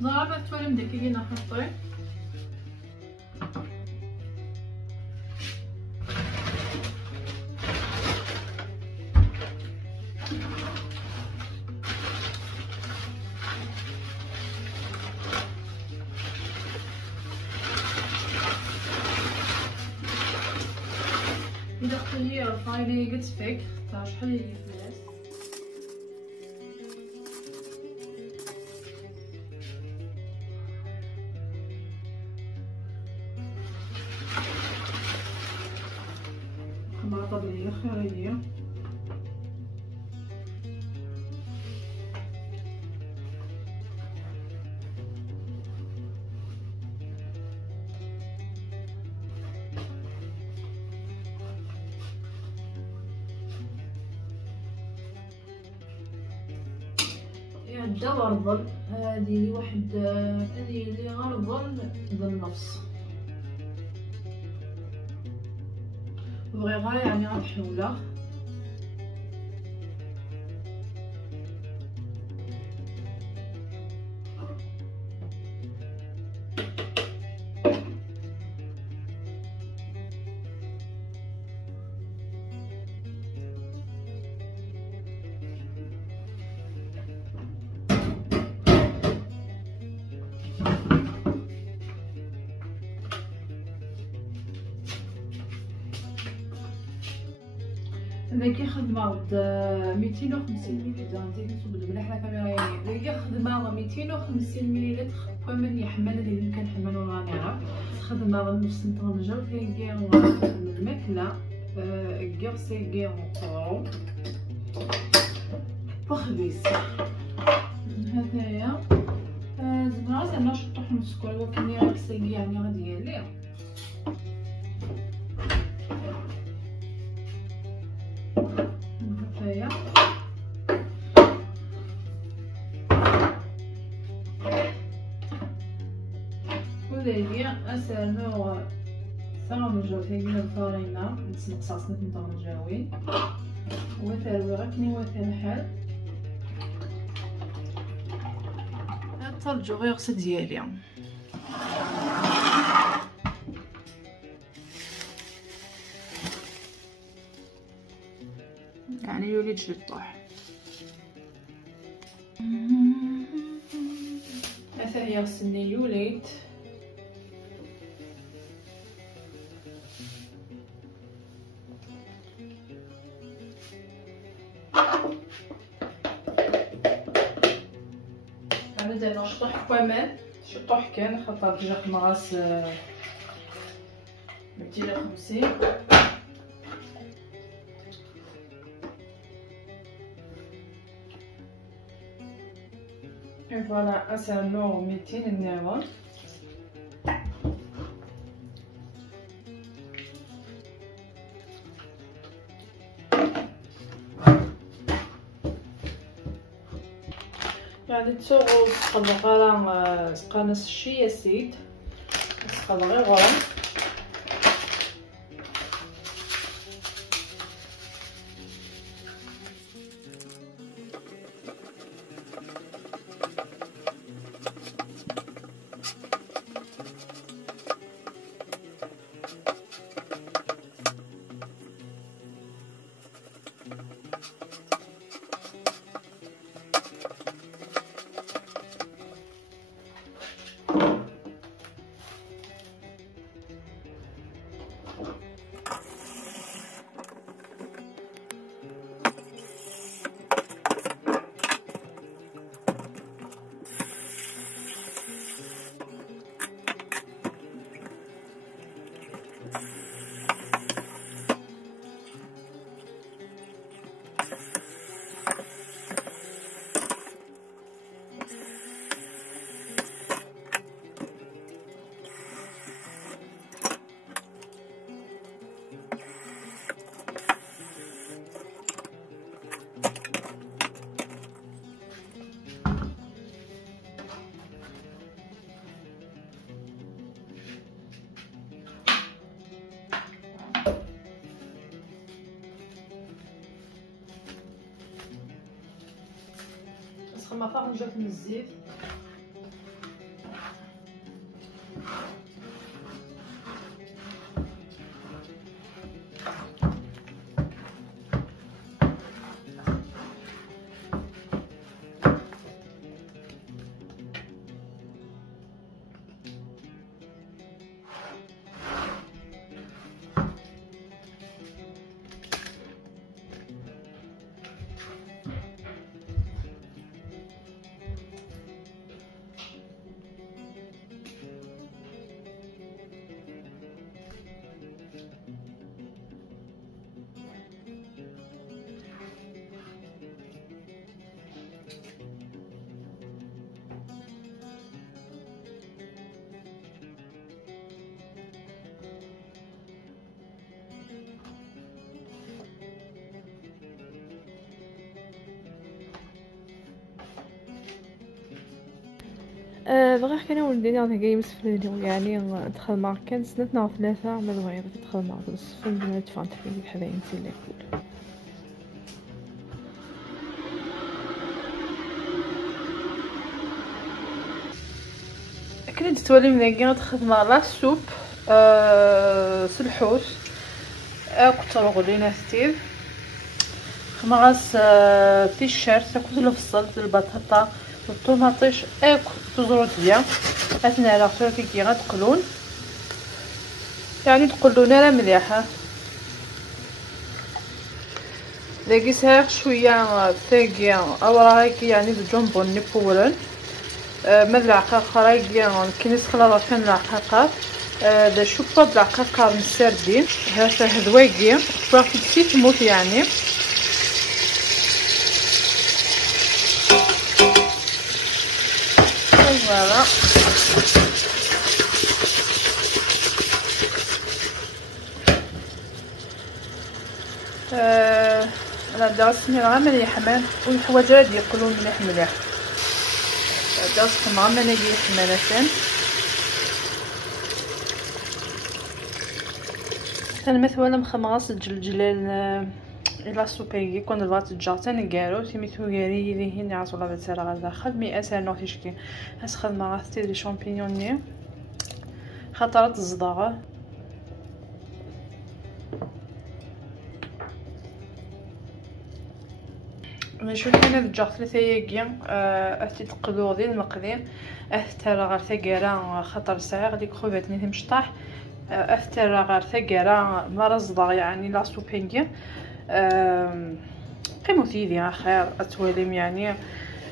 زعما توالم داكي نحطي إذا خليه فايني قلت فيك تا شحال هي فلاس خماطة ليا خيرية الدواء الظل هذه واحد هذه اللي غنظل بالنص بغي غا يعني غنحولها هذاكي خدمة 250 مليلتر نزيد نصب الملح على كاميرا يعني هذاكي خدمة 250 مليلتر ومن يحمل اللي يمكن حمل وغانيرة خدمة نص طنجة وهي الماكلة كير سي كير طرو بخبيز هذايا زعما زعما شطوح مسكر ولكن راه سي يعني غادي ديالي هذايا وليدي اسانو ثمن هي الفارينة نتنقصاص نتمطر جاوين وثاوي غاكني وثا محل طلجو غير غسل ديالي يعني يولي تجي طوح هذا هي غسلني يوليت بدينا نشطح كمان شطوح كان خاطر جا نغاس 250 et voilà un salon 200 الناوة يعني تسوغو تسقل غرام سقانس الشيا سيد تسقل غير غرام ما فاهم جات من الزيت بغا حكينا ولدينا غادي جاي مسفلين يعني دخل معك كان سنتنا 3 عمل وهي تدخل معك الصف بما تفهم تحكي حدا انت اللي يقول كنت تولي من كاع تخدم على السوب سلحوت كنت غولينا ستيف خماس تيشيرت كنت الفصل البطاطا والطوماطيش تزرو ديال اثناء على خصو كي غتقلون يعني تقلون راه مليحه لاقي سايق شويه ثاقيه اوراق يعني الجمبون نيبورن ملعقه خرايقيه كنيس خلاص كان العقاقات دا شوبه بالعقاقه من السردين هذا هذواقي واحد سيت موت يعني فوالا انا درسني راه مليح حمان والحوايج هادي يقولون مليح مليح درسهم راه مليح حمانه كان مثلا مخمغاس الجلجلال الى سوبيغي كون الفات جاتن كارو سميتو غاري اللي هنا عصولا بتسرا غداخل مي اسانو تيشكي اسخد مع غاستي لي شامبينيون خطرت الصداع نشوف هنا الجاخ ثلاثه ياكيا اثي تقلو ديال المقلي اثترا غير ثقيره خطر صغير لي كروفيتني تمشطاح اثترا غير ثقيره مرصدغ يعني لا سوبينغي قيمو تيدي خير اتواليم يعني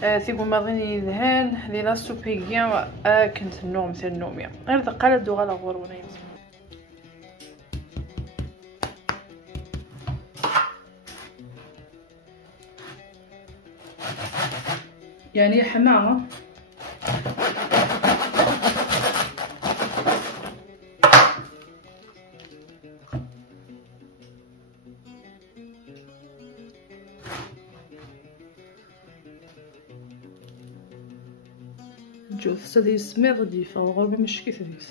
ثيقو ماضيني يذهان لي لا سوبينغي كنت النوم مثل النومي غير دقاله دوغا لا غورونه يعني حمامه جوث هذه السمير ضيفه وغربي مش كيف ديس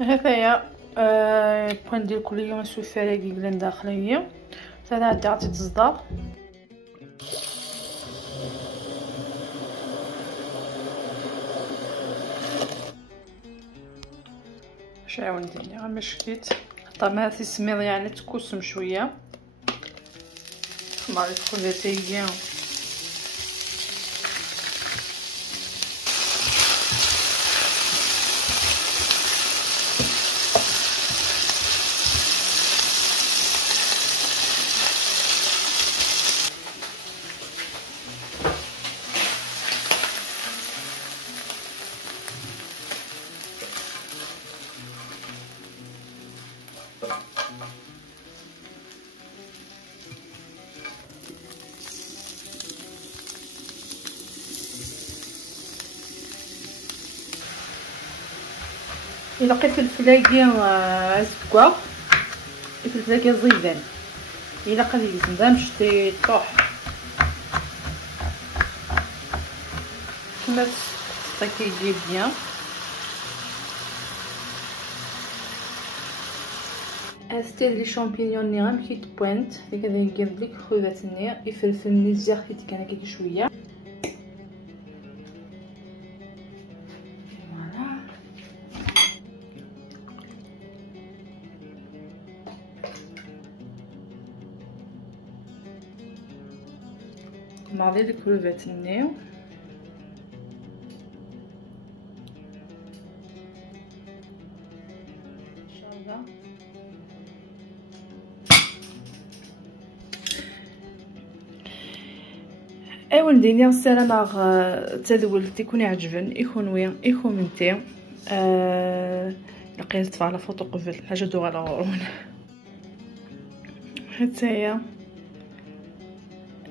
هذايا بوين ديال كل يوم نسوي فراقي قلن داخليه هذا عندي عطي تصداق شعاون ديالي غير مشكيت طما هذه السمير يعني تكوسم شويه ما تكون ذاتيه إلا لقيت الفلاكي زكوا الفلاكي زيدان إلا قد يزن مشتي طوح كما تطيكي بيان استير لي شامبينيون ني غير كي تبوينت ديك هذا يقاد لك خوذات النير يفلفل ني زيرتي كان كي شويه نعطي لي كروفات النير ايوا ندير السلام على تدول تيكون يعجبن يكون وين يكون منتي لقيت تفع على فوطو قبل حاجه دوغ على غورون حتى هي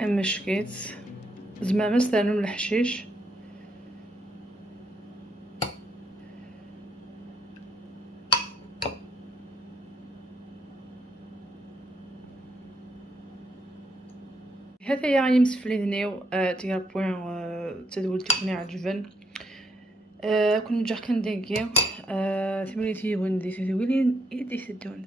اما شكيت زعما مستانو من الحشيش هذا يعني مسفلينيو تيغ بوين تدول تكوني عجبن كون نجح كنديكي ثمانية وندي تدولين يدي تدون